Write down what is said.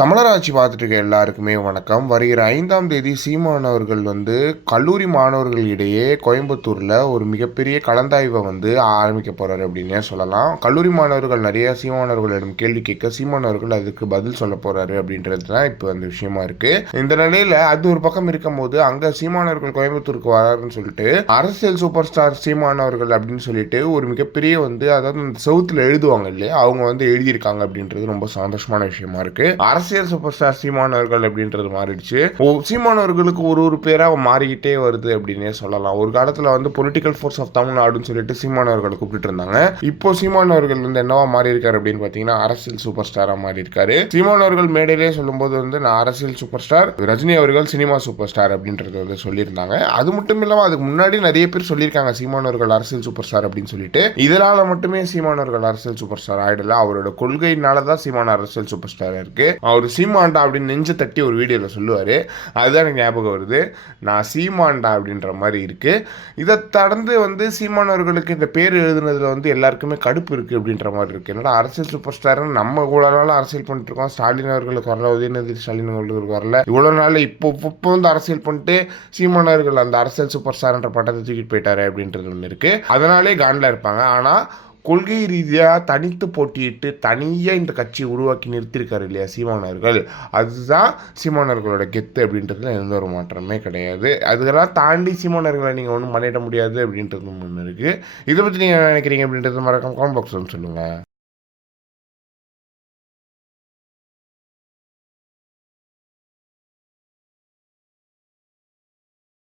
தமிழர் ஆட்சி பார்த்துட்டு இருக்க எல்லாருக்குமே வணக்கம். வருகிற 5ஆம் தேதி சீமான் அவர்கள் கல்லூரி மாணவர்களிடையே கோயம்புத்தூரில் ஒரு மிகப்பெரிய கலந்தாய்வை ஆரம்பிக்க போகிறாரு அப்படின்னே சொல்லலாம். கல்லூரி மாணவர்கள் நிறைய சீமானவர்களிடம் கேள்வி கேட்க சீமானவர்கள் அதுக்கு பதில் சொல்ல போகிறாரு அப்படின்றது தான் இப்போ அந்த விஷயமா இருக்குது. இந்த நிலையில் அது ஒரு பக்கம் இருக்கும் போது அங்கே சீமானவர்கள் கோயம்புத்தூருக்கு வராருன்னு சொல்லிட்டு அரசியல் சூப்பர் ஸ்டார் சீமானவர்கள் அப்படின்னு சொல்லிட்டு ஒரு மிகப்பெரிய அதாவது அந்த செவுத்தில் எழுதுவாங்க இல்லையா, அவங்க எழுதியிருக்காங்க அப்படின்றது ரொம்ப சந்தோஷமான விஷயமா இருக்குது. அரசியல் சூப்பர் ஸ்டார் சீமானவர்கள் அப்படின்றது மாறிடுச்சு. சீமானவர்களுக்கு ஒரு பேரா மாறிக்கிட்டே வருது அப்படின்னே சொல்லலாம். ஒரு காலத்துல பொலிட்டிக்கல் ஃபோர்ஸ் ஆஃப் தமிழ்நாடுன்னு சொல்லிட்டு சீமானவர்களை கூப்பிட்டு இருந்தாங்க. இப்போ சீமானவர்கள் என்னவா மாறி இருக்காரு அப்படின்னு பாத்தீங்கன்னா அரசியல் சூப்பர் ஸ்டாரா மாறி இருக்காரு. சீமானவர்கள் மேடையிலே சொல்லும்போது நான் அரசியல் சூப்பர் ஸ்டார், ரஜினி அவர்கள் சினிமா சூப்பர் ஸ்டார் அப்படின்றது சொல்லியிருந்தாங்க. அது மட்டும் இல்லாம அதுக்கு முன்னாடி நிறைய பேர் சொல்லியிருக்காங்க சீமானவர்கள் அரசியல் சூப்பர் ஸ்டார் அப்படின்னு சொல்லிட்டு. இதனால மட்டுமே சீமானவர்கள் அரசியல் சூப்பர் ஸ்டார் ஆயிடல, அவரோட கொள்கையினாலதான் சீமான அரசியல் சூப்பர் ஸ்டார் இருக்கு. அவர் சீமாண்டா அப்படின்னு நெஞ்ச தட்டி ஒரு வீடியோவில் சொல்லுவார். அதுதான் எனக்கு ஞாபகம் வருது, நான் சீமாண்டா அப்படின்ற மாதிரி இருக்குது. இதை தொடர்ந்து சீமானவர்களுக்கு இந்த பேர் எழுதுனதில் எல்லாருக்குமே கடுப்பு இருக்குது அப்படின்ற மாதிரி இருக்குது. என்னடா அரசியல் சூப்பர் ஸ்டார்னு நம்ம இவ்வளோ நாள் அரசியல் பண்ணிட்டு இருக்கோம், ஸ்டாலின் அவர்களுக்கு வரல, உதயநிதி ஸ்டாலின் அவர்களுக்கு வரல, இவ்வளோ நாள் இப்போ அரசியல் பண்ணிட்டு சீமானவர்கள் அந்த அரசியல் சூப்பர் ஸ்டார்ன்ற பட்டத்தை தூக்கிட்டு போயிட்டாரு அப்படின்றது ஒன்று இருக்குது. அதனாலே காண்டில் இருப்பாங்க. ஆனால் கொள்கை ரீதியாக தனித்து போட்டியிட்டு தனியாக இந்த கட்சியை உருவாக்கி நிறுத்தியிருக்காரு இல்லையா சீமானவர்கள், அதுதான் சீமானவர்களோட கெத்து அப்படின்றதுல எந்த ஒரு மாற்றமே கிடையாது. அதுக்கெல்லாம் தாண்டி சீமானவர்களை நீங்கள் ஒன்றும் பண்ணிட முடியாது அப்படின்றது ஒன்று இருக்குது. இதை பற்றி நீங்கள் நினைக்கிறீங்க அப்படின்றது மறக்காம கமெண்ட் பாக்ஸில் சொல்லுங்கள்.